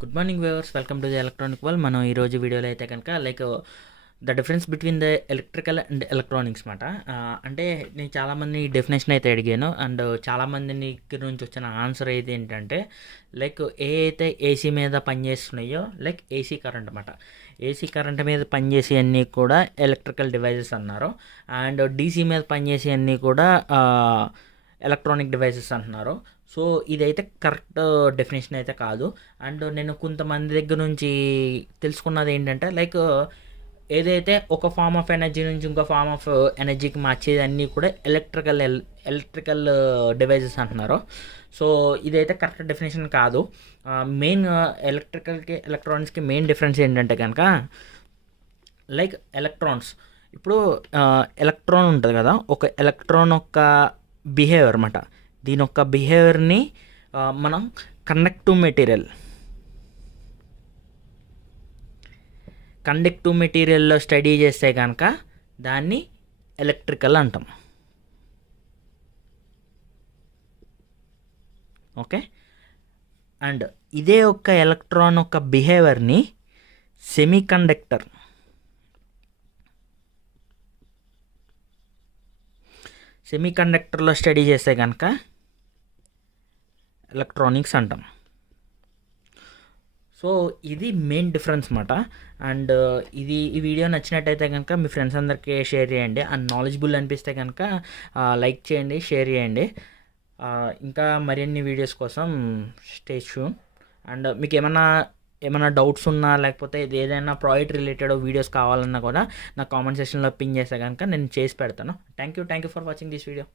Good morning viewers, welcome to the electronic world. మనం ఈరోజు వీడియోలో అయితే కనుక the difference between the electrical and electronics మాట. అంటే నేను చాలామంది డెఫినేషన్ అయితే అడిగాను, అండ్ చాలామంది దగ్గర నుంచి వచ్చిన ఆన్సర్ అయితే ఏంటంటే ఏ అయితే ఏసీ మీద పనిచేస్తున్నాయో ఏసీ కరెంట్ అన్నమాట. ఏసీ కరెంట్ మీద పనిచేసే అన్నీ కూడా ఎలక్ట్రికల్ డివైజెస్ అన్నారు, అండ్ డీసీ మీద పనిచేసే అన్నీ కూడా ఎలక్ట్రానిక్ డివైసెస్ అంటున్నారు. సో ఇదైతే కరెక్ట్ డెఫినేషన్ అయితే కాదు. అండ్ నేను కొంతమంది దగ్గర నుంచి తెలుసుకున్నది ఏంటంటే ఏదైతే ఒక ఫార్మ్ ఆఫ్ ఎనర్జీ నుంచి ఇంకో ఫార్మ్ ఆఫ్ ఎనర్జీకి మార్చేది అన్నీ కూడా ఎలక్ట్రికల్ డివైజెస్ అంటున్నారు. సో ఇదైతే కరెక్ట్ డెఫినేషన్ కాదు. మెయిన్ ఎలక్ట్రికల్కి ఎలక్ట్రానిక్స్కి మెయిన్ డిఫరెన్స్ ఏంటంటే కనుక ఎలక్ట్రాన్స్. ఇప్పుడు ఎలక్ట్రాన్ ఉంటుంది కదా, ఒక ఎలక్ట్రాన్ యొక్క బిహేవియర్ అన్నమాట. దీని యొక్క బిహేవియర్ని మనం కండక్టివ్ మెటీరియల్లో స్టడీ చేస్తే కనుక దాన్ని ఎలక్ట్రికల్ అంటాం. ఓకే, అండ్ ఇదే ఒక ఎలక్ట్రాన్ యొక్క బిహేవియర్ని సెమీకండక్టర్లో స్టడీ చేస్తే కనుక ఎలక్ట్రానిక్స్ అంటాం. సో ఇది మెయిన్ డిఫరెన్స్ అన్నమాట. అండ్ ఈ వీడియో నచ్చినట్టయితే కనుక మీ ఫ్రెండ్స్ అందరికీ షేర్ చేయండి, అండ్ నాలెడ్జబుల్ అనిపిస్తే కనుక లైక్ చేయండి, షేర్ చేయండి. ఇంకా మరిన్ని వీడియోస్ కోసం స్టే ట్యూన్. అండ్ మీకు ఏమైనా డౌట్స్ ఉన్నా, లేకపోతే ఇది ఏదైనా ప్రాజెక్ట్ రిలేటెడ్ వీడియోస్ కావాలన్నా కూడా నా కామెంట్ సెక్షన్లో పిన్ చేస్తే కనుక నేను చేసి పెడతాను. Thank you for watching this video.